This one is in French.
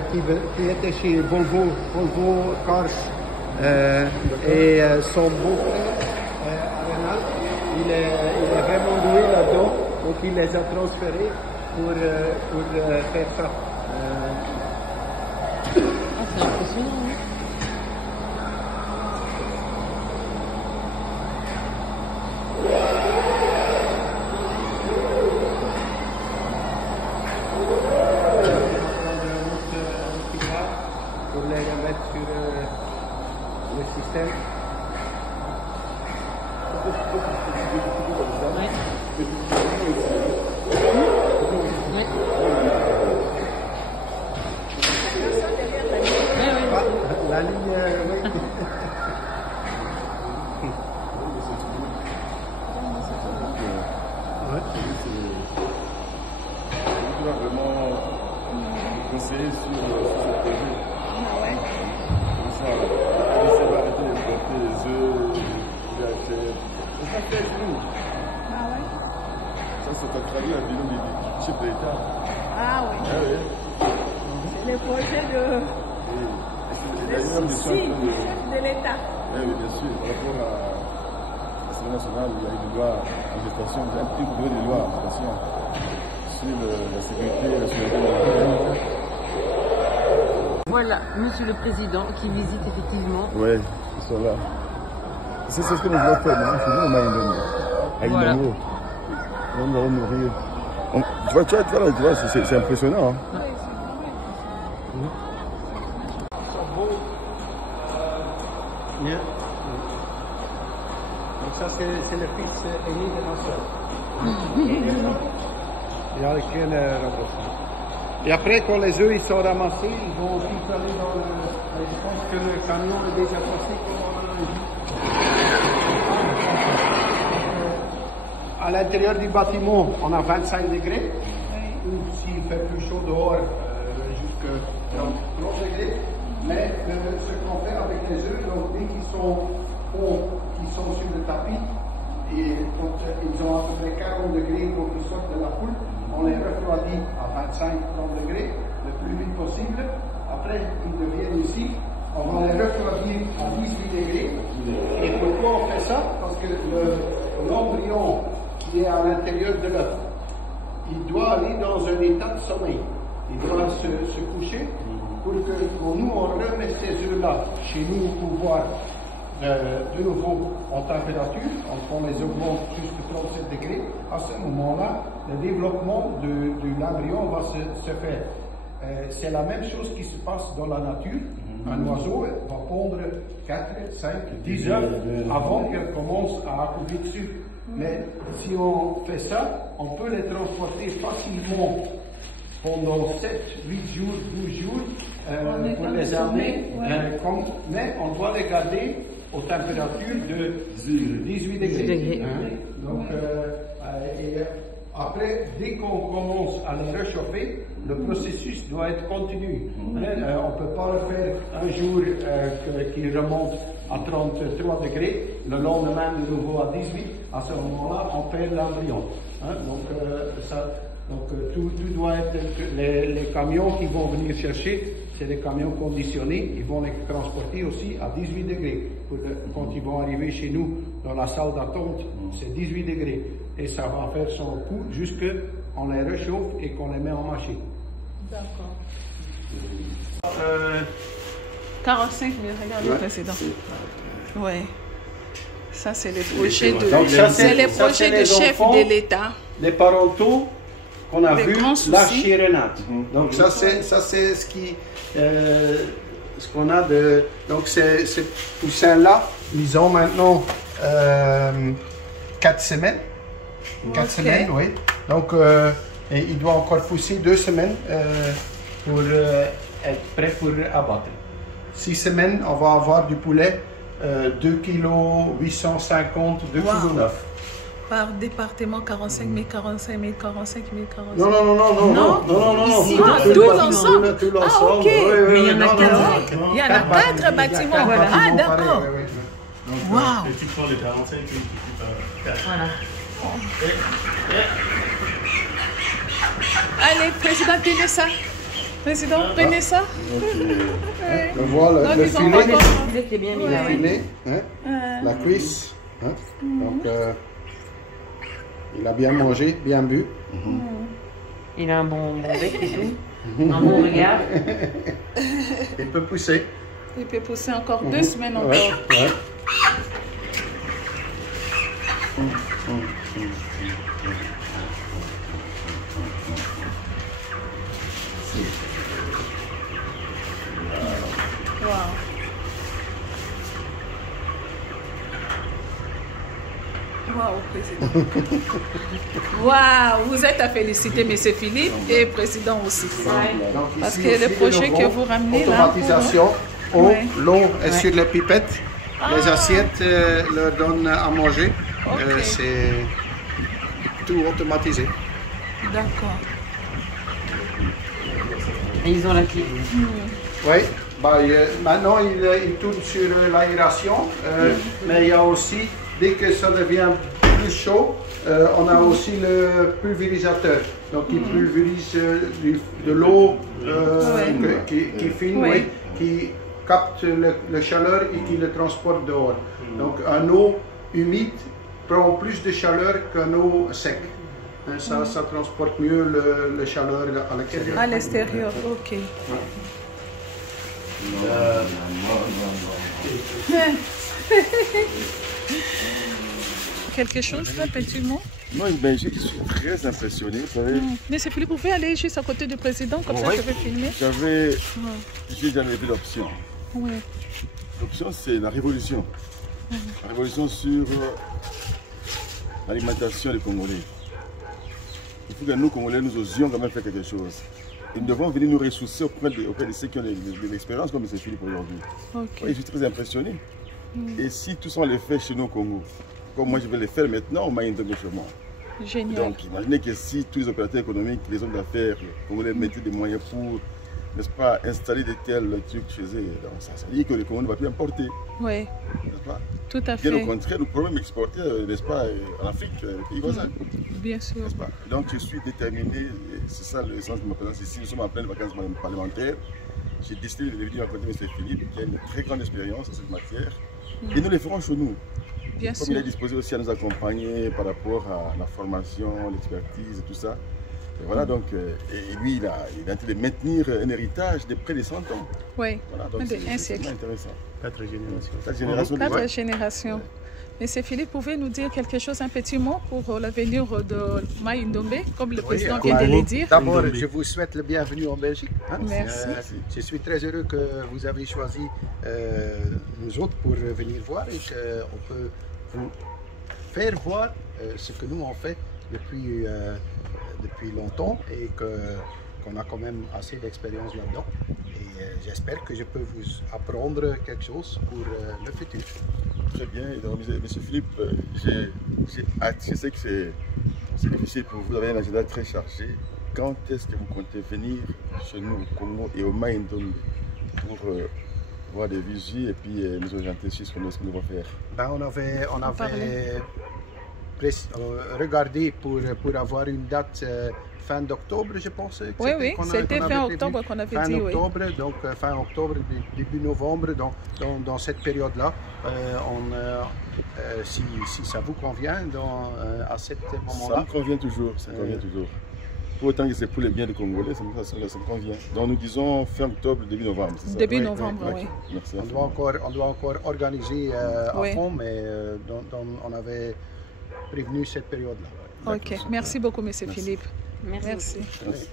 qui était chez Volvo Cars et son beau-frère, Arenal, il est vraiment doué là-dedans, donc il les a transférés pour faire ça. C'est impressionnant, hein. Pour les remettre sur le système. La ligne, oui. Je dois vraiment conseiller sur ce projet. Ah ouais. Comme ça, il va arrêter d'importer les œufs, il achète. Et ça fait tout. Ah ouais. Ça, c'est à travers un bilan du chef d'État. Ah oui. Ah oui. C'est les projets de... Et Le d'ailleurs, souci du chef de l'État. oui, bien sûr, par rapport à l'Assemblée nationale, il y a une loi en gestation, un petit gros de loi en gestation sur la sécurité et la souveraineté de la. Voilà, Monsieur le Président qui visite effectivement. Oui, ils sont là. C'est ce que nous voulons faire maintenant, c'est nous, on a une donne. Avec Voilà. Mango. On va nourrir. Tu vois, c'est impressionnant. Hein. Ils sont beaux. Bien. Donc ça, c'est le fils aîné de ma soeur. Il y a aucun remboursement. Et après, quand les œufs ils sont ramassés, ils vont aussi aller dans le... Je pense que le camion est déjà passé comme on a dit. À l'intérieur du bâtiment, on a 25 degrés. Ou s'il fait plus chaud dehors, jusqu'à 30 degrés. Mais ce qu'on fait avec les œufs, donc dès qu'ils sont sur le tapis, et quand ils ont à peu près 40 degrés pour qu'ils sortent de la poule, on les refroidit à 25-30 degrés le plus vite possible. Après, ils deviennent ici. On va les refroidir à 18 degrés. Et pourquoi on fait ça? Parce que l'embryon qui est à l'intérieur de l'œuf, il doit aller dans un état de sommeil. Il doit se coucher pour que quand nous on remet ces œufs-là chez nous au pouvoir de nouveau en température, on les augmente jusqu'à 37 degrés, à ce moment-là, le développement de l'embryon va se faire. C'est la même chose qui se passe dans la nature. Un oiseau va pondre 4, 5, 10 œufs avant qu'elle commence à accoucher dessus. Mais si on fait ça, on peut les transporter facilement pendant 7, 8 jours, 12 jours pour les amener. Mais on doit les garder aux températures de 18 degrés. Donc, et après, dès qu'on commence à les réchauffer, le processus doit être continu. On ne peut pas le faire un jour qui remonte à 33 degrés, le lendemain de nouveau à 18. À ce moment-là, on perd l'embryon. Donc tout doit être, les camions qui vont venir chercher, c'est des camions conditionnés, ils vont les transporter aussi à 18 degrés. Quand ils vont arriver chez nous dans la salle d'attente, c'est 18 degrés. Et ça va faire son coup jusqu'à on les réchauffe et qu'on les met en machine. D'accord. 45 000, regarde le précédent. Ouais. Ça, c'est les projets de chef de l'État. Les parentaux qu'on a vus là chez Renate. Donc ça c'est ce qu'on a de... Donc ces poussins-là, ils ont maintenant 4 semaines. 4 semaines, oui. Donc et il doit encore pousser 2 semaines pour être prêt pour abattre. 6 semaines, on va avoir du poulet 2 kg 850, 2 kg 9. Par département, 45 000, 45 000, 45 000, 45 Non. 000. Ici, tout l'ensemble. Ah, ok. Mais il y en a 4. Il y en a 4 bâtiments. Voilà. Ah, d'accord. Waouh. Et tu prends les 45 et tu fais 4. Voilà. Allez, président, tenez ça. Président, prenez ça. On voit le filet, Le filet, la cuisse. Hein? Donc, il a bien mangé, bien bu. Il a un bon bec et tout. Un bon regard. Il peut pousser. Il peut pousser encore 2 semaines encore. Ouais. Waouh, président. Waouh, vous êtes à féliciter, M. Philippe, et président aussi. Donc, parce ici que le aussi, projet que vous ramenez là. Automatisation, l'eau est sur les pipettes, les assiettes leur donnent à manger. C'est tout automatisé. D'accord. Et ils ont la clé. Oui, bah, maintenant il tourne sur l'aération, mais il y a aussi, dès que ça devient plus chaud, on a aussi le pulvérisateur. Donc il pulvérise de l'eau qui filme, qui capte la chaleur et qui le transporte dehors. Donc un eau humide prend plus de chaleur qu'un eau sec. Ça transporte mieux la chaleur à l'extérieur. À l'extérieur, ok. Quelque chose, là, petit mot? Non, ben, je suis très impressionné. Mais c'est Philippe, vous pouvez aller juste à côté du président, comme ça je vais filmer. J'ai jamais vu l'option. Oui. L'option, c'est la révolution. La révolution sur l'alimentation des Congolais. Il faut que nous, Congolais, nous osions quand même faire quelque chose. Et nous devons venir nous ressourcer auprès de ceux qui ont de l'expérience, comme M. Philippe aujourd'hui. Okay. Je suis très impressionné. Et si tout ça on les fait chez nous au Congo, comme moi je vais les faire maintenant au Maïndombe chez moi. Génial. Donc imaginez que si tous les opérateurs économiques, les hommes d'affaires, congolais mettaient des moyens pour, n'est-ce pas, installer de tels trucs chez eux, donc ça veut dire que le Congo ne va plus importer. Oui. N'est-ce pas? Tout à fait. Bien au contraire, nous pouvons même exporter, n'est-ce pas, en Afrique, les pays voisins. Bien sûr. N'est-ce pas? Donc je suis déterminé, c'est ça le sens de ma présence ici. Nous sommes en pleine vacances parlementaires. J'ai décidé de venir rencontrer M. Philippe, qui a une très grande expérience en cette matière. Et nous les ferons chez nous. Bien Comme sûr. il est disposé aussi à nous accompagner par rapport à la formation, l'expertise et tout ça. Et voilà, donc, et lui, il a intérêt de maintenir un héritage de près de 100 ans. Oui, Voilà, donc un siècle. C'est intéressant. 4 générations. 4 générations. 4 générations. Monsieur Philippe, pouvez-nous dire quelque chose, un petit mot pour l'avenir de Maïndombe, comme le président vient de le dire? D'abord, je vous souhaite le bienvenue en Belgique. Hein. Merci. Je suis très heureux que vous avez choisi nous autres pour venir voir et qu'on peut vous faire voir ce que nous on fait depuis longtemps et qu'on a quand même assez d'expérience là-dedans. Et j'espère que je peux vous apprendre quelque chose pour le futur. Très bien. Et donc, M. Philippe, je sais que c'est difficile pour vous, vous avez un agenda très chargé. Quand est-ce que vous comptez venir chez nous au Congo et au Maïndombe pour voir des visus et puis nous orienter sur ce que nous devons faire? Ben, on avait regardé pour avoir une date fin d'octobre, je pense. Oui, c'était fin octobre qu'on avait dit. Fin octobre, donc fin octobre, début novembre, dans cette période-là. Si ça vous convient, à ce moment-là. Ça me convient toujours, ça me convient toujours. Pour autant que c'est pour le bien des Congolais, ça me convient. Donc nous disons fin octobre, début novembre, c'est ça? Début novembre, oui. Merci. On doit encore organiser à fond, mais on avait prévenu cette période-là. Ok, merci beaucoup, M. Philippe. Merci. Merci.